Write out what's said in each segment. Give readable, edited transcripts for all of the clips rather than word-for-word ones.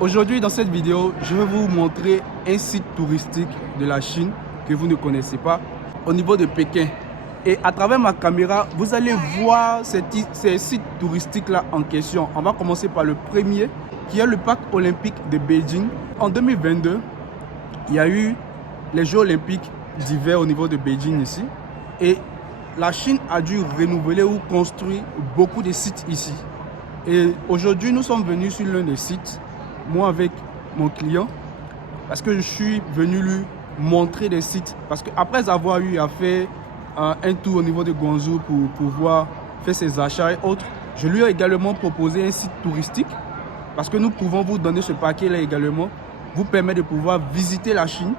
Aujourd'hui, dans cette vidéo, je vais vous montrer un site touristique de la Chine que vous ne connaissez pas au niveau de Pékin. Et à travers ma caméra, vous allez voir ces sites touristiques-là en question. On va commencer par le premier, qui est le parc olympique de Beijing. En 2022, il y a eu les Jeux olympiques d'hiver au niveau de Beijing ici. Et la Chine a dû renouveler ou construire beaucoup de sites ici. Et aujourd'hui, nous sommes venus sur l'un des sites, moi avec mon client, parce que je suis venu lui montrer des sites. Parce qu'après avoir eu à faire un tour au niveau de Guangzhou pour pouvoir faire ses achats et autres, je lui ai également proposé un site touristique. Parce que nous pouvons vous donner ce paquet-là également, vous permet de pouvoir visiter la Chine,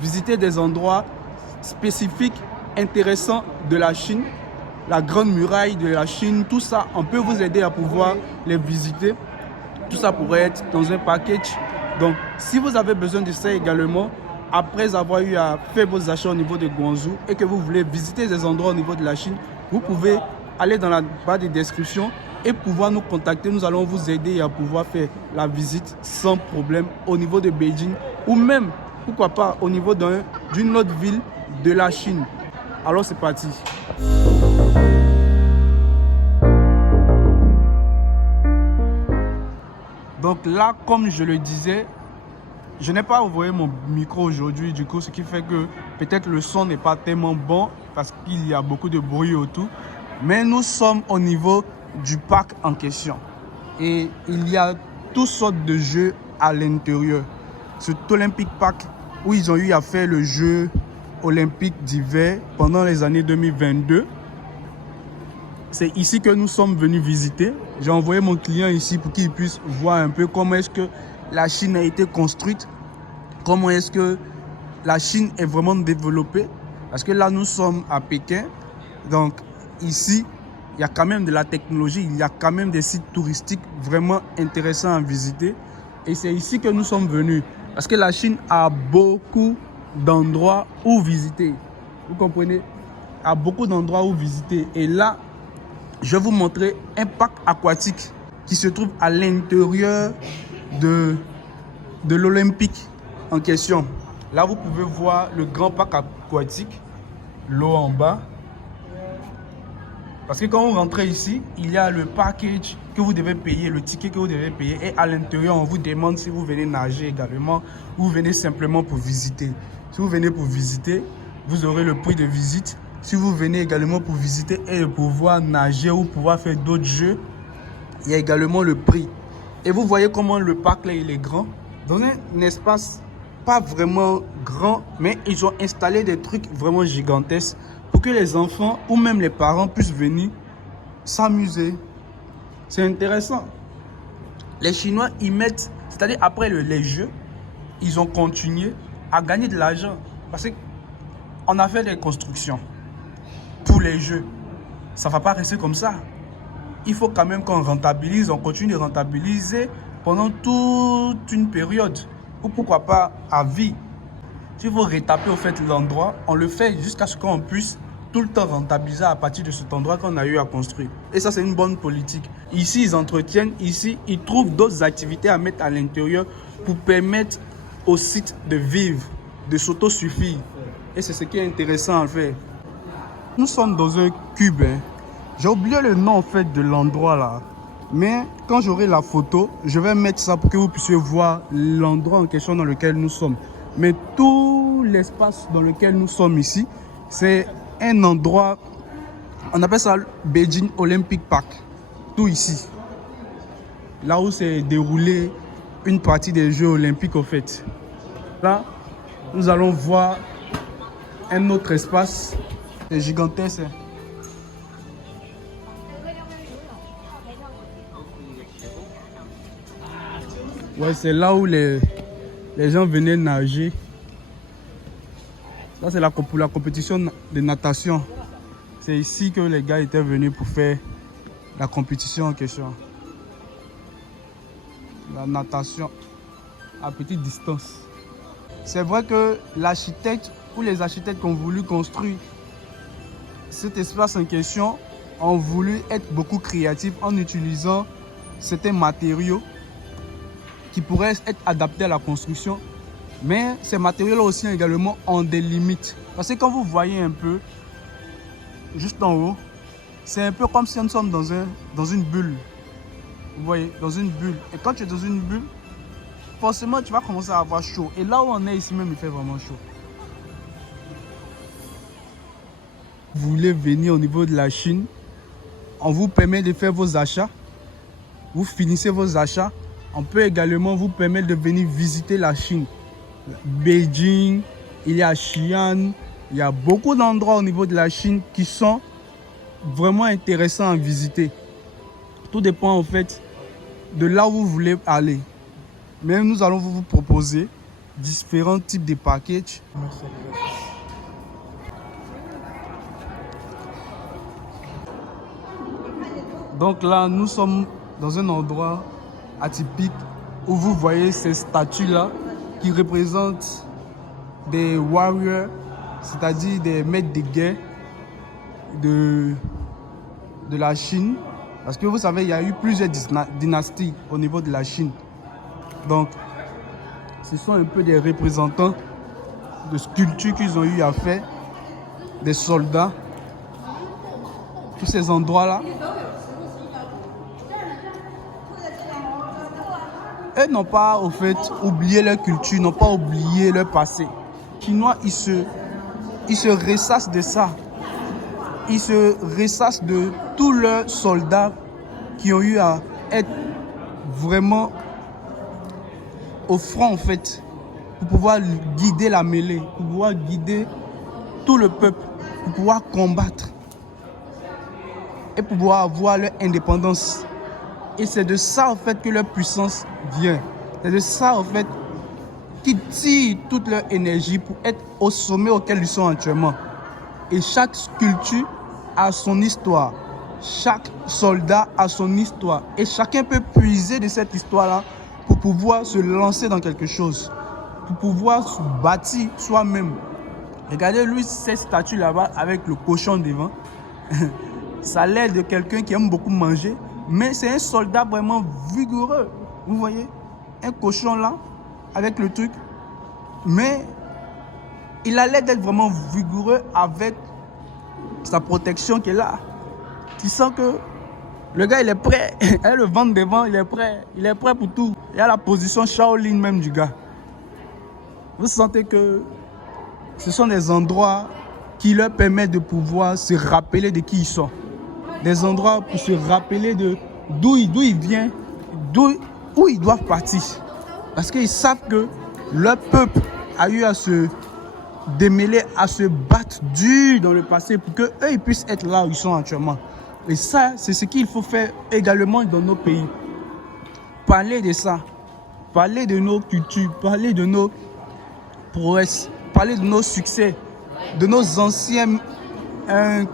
visiter des endroits spécifiques, intéressants de la Chine, la grande muraille de la Chine, tout ça, on peut vous aider à pouvoir les visiter. Tout ça pourrait être dans un package. Donc, si vous avez besoin de ça également, après avoir eu à faire vos achats au niveau de Guangzhou et que vous voulez visiter des endroits au niveau de la Chine, vous pouvez aller dans la barre de description et pouvoir nous contacter. Nous allons vous aider à pouvoir faire la visite sans problème au niveau de Beijing ou même, pourquoi pas, au niveau d'une autre ville de la Chine. Alors, c'est parti. Donc là, comme je le disais, je n'ai pas ouvert mon micro aujourd'hui, du coup, ce qui fait que peut-être le son n'est pas tellement bon parce qu'il y a beaucoup de bruit autour. Mais nous sommes au niveau du parc en question. Et il y a toutes sortes de jeux à l'intérieur. Cet Olympic Park où ils ont eu à faire le jeu olympique d'hiver pendant les années 2022. C'est ici que nous sommes venus visiter. J'ai envoyé mon client ici pour qu'il puisse voir un peu comment est-ce que la Chine a été construite, comment est-ce que la Chine est vraiment développée. Parce que là, nous sommes à Pékin. Donc ici, il y a quand même de la technologie, il y a quand même des sites touristiques vraiment intéressants à visiter. Et c'est ici que nous sommes venus. Parce que la Chine a beaucoup d'endroits où visiter. Vous comprenez? A beaucoup d'endroits où visiter. Et là, je vais vous montrer un parc aquatique qui se trouve à l'intérieur de l'Olympique en question. Là, vous pouvez voir le grand parc aquatique, l'eau en bas. Parce que quand vous rentrez ici, il y a le package que vous devez payer, le ticket que vous devez payer. Et à l'intérieur, on vous demande si vous venez nager également ou vous venez simplement pour visiter. Si vous venez pour visiter, vous aurez le prix de visite. Si vous venez également pour visiter et pouvoir nager ou pouvoir faire d'autres jeux, il y a également le prix. Et vous voyez comment le parc là, il est grand. Dans un espace pas vraiment grand, mais ils ont installé des trucs vraiment gigantesques pour que les enfants ou même les parents puissent venir s'amuser. C'est intéressant. Les Chinois, ils mettent, c'est-à-dire après les jeux, ils ont continué à gagner de l'argent. Parce qu'on a fait des constructions pour les jeux. Ça ne va pas rester comme ça. Il faut quand même qu'on rentabilise, on continue de rentabiliser pendant toute une période. Ou pourquoi pas à vie. Si vous retaper au fait l'endroit, on le fait jusqu'à ce qu'on puisse tout le temps rentabiliser à partir de cet endroit qu'on a eu à construire. Et ça, c'est une bonne politique. Ici, ils entretiennent, ici, ils trouvent d'autres activités à mettre à l'intérieur pour permettre au site de vivre, de s'autosuffire. Et c'est ce qui est intéressant à faire. Nous sommes dans un cube. J'ai oublié le nom en fait de l'endroit là. Mais quand j'aurai la photo, je vais mettre ça pour que vous puissiez voir l'endroit en question dans lequel nous sommes. Mais tout l'espace dans lequel nous sommes ici, c'est un endroit, on appelle ça Beijing Olympic Park. Tout ici. Là où s'est déroulé une partie des Jeux olympiques au fait. Là, nous allons voir un autre espace. C'est gigantesque. Ouais, c'est là où les gens venaient nager. Ça, c'est pour la compétition de natation. C'est ici que les gars étaient venus pour faire la compétition en question. La natation à petite distance. C'est vrai que l'architecte ou les architectes qui ont voulu construire cet espace en question ont voulu être beaucoup créatifs en utilisant certains matériaux qui pourraient être adaptés à la construction. Mais ces matériaux aussi également ont des limites. Parce que quand vous voyez un peu, juste en haut, c'est un peu comme si nous sommes dans une bulle. Vous voyez, dans une bulle. Et quand tu es dans une bulle, forcément tu vas commencer à avoir chaud. Et là où on est ici même, il fait vraiment chaud. Vous voulez venir au niveau de la Chine, on vous permet de faire vos achats. Vous finissez vos achats. On peut également vous permettre de venir visiter la Chine. Beijing, il y a Xi'an, il y a beaucoup d'endroits au niveau de la Chine qui sont vraiment intéressants à visiter. Tout dépend en fait de là où vous voulez aller. Mais nous allons vous proposer différents types de packages. Donc là, nous sommes dans un endroit atypique où vous voyez ces statues-là qui représentent des warriors, c'est-à-dire des maîtres de guerre de la Chine. Parce que vous savez, il y a eu plusieurs dynasties au niveau de la Chine. Donc, ce sont un peu des représentants de sculptures qu'ils ont eu à faire, des soldats. Tous ces endroits-là. Eux n'ont pas, au fait, oublié leur culture, n'ont pas oublié leur passé. Les Chinois, ils se ressassent de ça. Ils se ressassent de tous leurs soldats qui ont eu à être vraiment au front, en fait, pour pouvoir guider la mêlée, pour pouvoir guider tout le peuple, pour pouvoir combattre et pour pouvoir avoir leur indépendance. Et c'est de ça, en fait, que leur puissance vient. C'est de ça, en fait, qui tire toute leur énergie pour être au sommet auquel ils sont actuellement. Et chaque sculpture a son histoire. Chaque soldat a son histoire. Et chacun peut puiser de cette histoire-là pour pouvoir se lancer dans quelque chose. Pour pouvoir se bâtir soi-même. Regardez, lui, cette statue là-bas avec le cochon devant. Ça a l'air de quelqu'un qui aime beaucoup manger. Mais c'est un soldat vraiment vigoureux. Vous voyez, un cochon là, avec le truc. Mais il a l'air d'être vraiment vigoureux avec sa protection qui est là. Tu sens que le gars, il est prêt. Il a le ventre devant, il est prêt. Il est prêt pour tout. Il a la position Shaolin même du gars. Vous sentez que ce sont des endroits qui leur permettent de pouvoir se rappeler de qui ils sont. Des endroits pour se rappeler de d'où ils viennent, où ils doivent partir. Parce qu'ils savent que leur peuple a eu à se démêler, à se battre dur dans le passé pour qu'eux ils puissent être là où ils sont actuellement. Et ça, c'est ce qu'il faut faire également dans nos pays. Parler de ça, parler de nos cultures, parler de nos prouesses, parler de nos succès, de nos anciens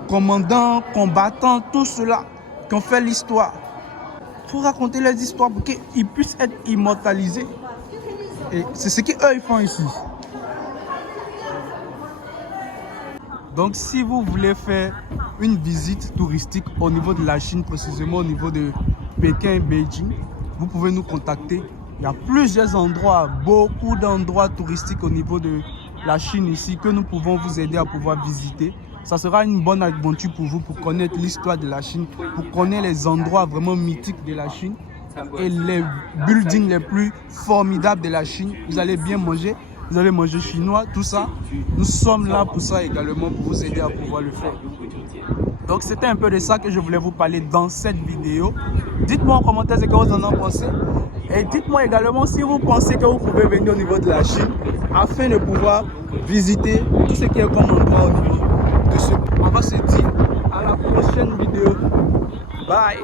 commandants, combattants, tout cela qui ont fait l'histoire. Il faut raconter leurs histoires pour qu'ils puissent être immortalisés. Et c'est ce qu'eux ils font ici. Donc si vous voulez faire une visite touristique au niveau de la Chine, précisément au niveau de Pékin et Beijing, vous pouvez nous contacter. Il y a plusieurs endroits, beaucoup d'endroits touristiques au niveau de la Chine ici que nous pouvons vous aider à pouvoir visiter. Ça sera une bonne aventure pour vous, pour connaître l'histoire de la Chine, pour connaître les endroits vraiment mythiques de la Chine et les buildings les plus formidables de la Chine. Vous allez bien manger, vous allez manger chinois, tout ça. Nous sommes là pour ça également, pour vous aider à pouvoir le faire. Donc c'était un peu de ça que je voulais vous parler dans cette vidéo. Dites-moi en commentaire ce que vous en pensez. Et dites-moi également si vous pensez que vous pouvez venir au niveau de la Chine afin de pouvoir visiter tout ce qui est comme endroit au niveau de ce. On va se dire à la prochaine vidéo. Bye.